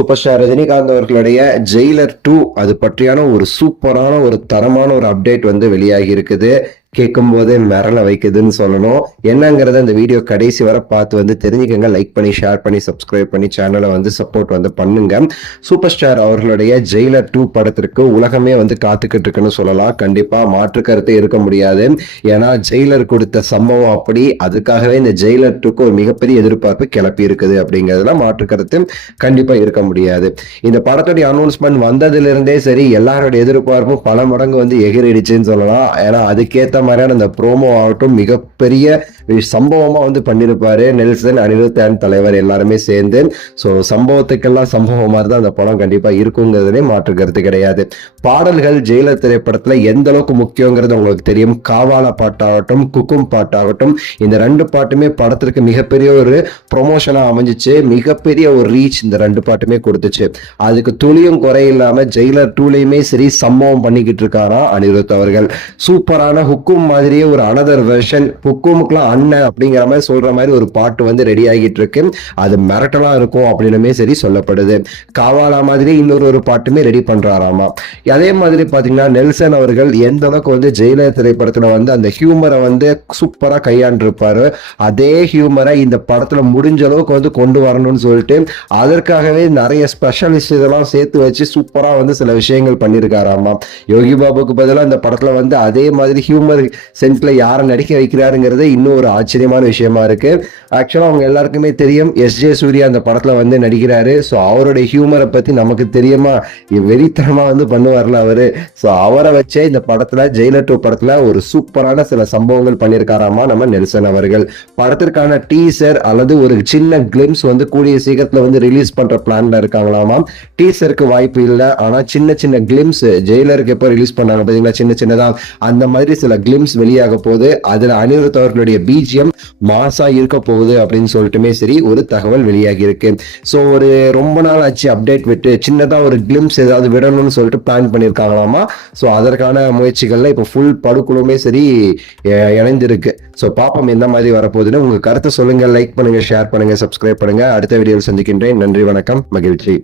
Super star Rajinikanth அவர்களுடைய Jailer 2 அது பற்றியான ஒரு சூப்பரான ஒரு தரமான ஒரு அப்டேட் வந்து வெளியாகி இருக்குது. கேட்கும் போதே மிரள வைக்குதுன்னு சொல்லணும். என்னங்கிறத இந்த வீடியோ கடைசி வரை பார்த்து வந்து தெரிஞ்சுக்கங்க. லைக் பண்ணி ஷேர் பண்ணி சப்ஸ்கிரைப் பண்ணி சேனலை வந்து சப்போர்ட் வந்து பண்ணுங்க. சூப்பர் ஸ்டார் அவர்களுடைய ஜெயிலர் 2 படத்திற்கு உலகமே வந்து காத்துக்கிட்டு இருக்குன்னு சொல்லலாம். கண்டிப்பா மாற்று கருத்து இருக்க முடியாது. ஏன்னா ஜெயிலர் கொடுத்த சம்பவம் அப்படி, அதுக்காகவே இந்த ஜெயிலர் 2க்கு ஒரு மிகப்பெரிய எதிர்பார்ப்பு கிளப்பி இருக்குது அப்படிங்கிறதுல மாற்று கருத்து கண்டிப்பா இருக்க முடியாது. இந்த படத்துடைய அனௌன்ஸ்மெண்ட் வந்ததுல இருந்தே சரி, எல்லாருடைய எதிர்பார்ப்பும் பல மடங்கு வந்து எகிரிடுச்சுன்னு சொல்லலாம். ஏன்னா அதுக்கேற்ற மாதிரியான இந்த ப்ரோமோ ஆகட்டும் மிகப்பெரிய சம்பவமா வந்து பண்ணிருப்பாரு நெல்சன், அனிருத் அண்ட் தலைவர் எல்லாருமே சேர்ந்து. ஸோ சம்பவத்துக்கெல்லாம் சம்பவம் மாதிரி தான் அந்த படம் கண்டிப்பா இருக்குங்கிறதுலே மாற்று கருத்து கிடையாது. பாடல்கள் ஜெயிலர் திரைப்படத்துல எந்த அளவுக்கு முக்கியங்கிறது உங்களுக்கு தெரியும். காவாலா பாட்டாகட்டும், குக்கும் பாட்டாகட்டும், இந்த ரெண்டு பாட்டுமே படத்திற்கு மிகப்பெரிய ஒரு ப்ரொமோஷனா அமைஞ்சிச்சு. மிகப்பெரிய ஒரு ரீச் இந்த ரெண்டு பாட்டுமே கொடுத்துச்சு. அதுக்கு துளியும் குறை இல்லாம ஜெயிலர் 2லயுமே சரி சம்பவம் பண்ணிக்கிட்டு இருக்காரா அனிருத் அவர்கள். சூப்பரான ஹுக்கும் மாதிரியே ஒரு அனதர் வெர்ஷன், ஹுக்குமுக்குலாம் அண்ணன் அப்படிங்கிற மாதிரி சொல்ற மாதிரி ஒரு பாட்டு வந்து ரெடி ஆகிட்டு இருக்கு. அது மிரட்டலா இருக்கும் அப்படின்னுமே சரி சொல்லப்படுது. காவாலா மாதிரி இன்னொரு பாட்டுமே ரெடி பண்றாராமா. அதே மாதிரி பாத்தீங்கன்னா நெல்சன் அவர்கள் எந்த அளவுக்கு வந்து ஜெயிலர் திரைப்படத்துல வந்து அந்த ஹியூமரை வந்து சூப்பரா கையாண்டிருப்பாரு, அதே ஹியூமரை இந்த படத்துல முடிஞ்ச அளவுக்கு வந்து கொண்டு வரணும்னு சொல்லிட்டு அதற்காகவே நிறைய ஸ்பெஷலிஸ்ட் இதெல்லாம் சேர்த்து வச்சு சூப்பரா வந்து சில விஷயங்கள் பண்ணியிருக்காராமா. யோகி பாபுக்கு பதிலாக இந்த படத்துல வந்து அதே மாதிரி ஹியூமர் சென்ஸ்ல யாரை நடிக்க வைக்கிறாருங்கிறது இன்னும் ஒரு ஆச்சரியமான விஷயமா இருக்கு. ஆக்சுவலா அவங்க எல்லாருக்குமே தெரியும் எஸ்.ஜே. சூர்யா அந்த படத்துல வந்து நடிக்கிறாரு. ஸோ அவருடைய ஹியூமரை பத்தி நமக்கு தெரியுமா, வெறித்தனமா வந்து பண்ணுவார்ல அவரு. ஸோ அவரை வச்சே இந்த படத்துல ஜெயிலர் 2 படத்துல ஒரு சூப்பரான சில சம்பவங்கள் பண்ணியிருக்காராமா நம்ம நெல்சன் அவர்கள். படத்திற்கான டீசர் அல்லது ஒரு சின்ன கிளிம்ஸ் வந்து கூடிய சீக்கிரத்துல வந்து ரிலீஸ் பண்ற பிளான்ல இருக்காங்களாமா. டீசருக்கு வாய்ப்பு இல்லை, ஆனா சின்ன சின்ன கிளிம்ஸ் ஜெயிலருக்கு எப்போ ரிலீஸ் பண்ணாங்க பாத்தீங்களா, சின்ன சின்னதா அந்த மாதிரி சில கிளிம்ஸ் வெளியாக போகுது. அதுல அனிருத் அவர்களுடைய பிஜிஎம் மாசா இருக்க போகுது அப்படின்னு சொல்லிட்டுமே சரி ஒரு தகவல் வெளியாகி இருக்கு. ஸோ ஒரு ரொம்ப நாள் ஆச்சு அப்டேட் விட்டு சின்னதா ஒரு கிளிம்ஸ் ஏதாவது விடணும்னு சொல்லிட்டு பிளான் பண்ணியிருக்காங்களாமா. ஸோ அதற்கான முயற்சிகள்ல இப்போ ஃபுல் படுக்குழுமே சரி இணைந்திருக்கு. ஸோ பாப்போம் எந்த மாதிரி வரப்போகுதுன்னு. உங்க கருத்தை சொல்லுங்க, லைக் பண்ணுங்க, ஷேர் பண்ணுங்க, சப்ஸ்கிரைப் பண்ணுங்க. அடுத்த வீடியோவில் சந்திக்கின்றேன். நன்றி, வணக்கம், மகிழ்ச்சி.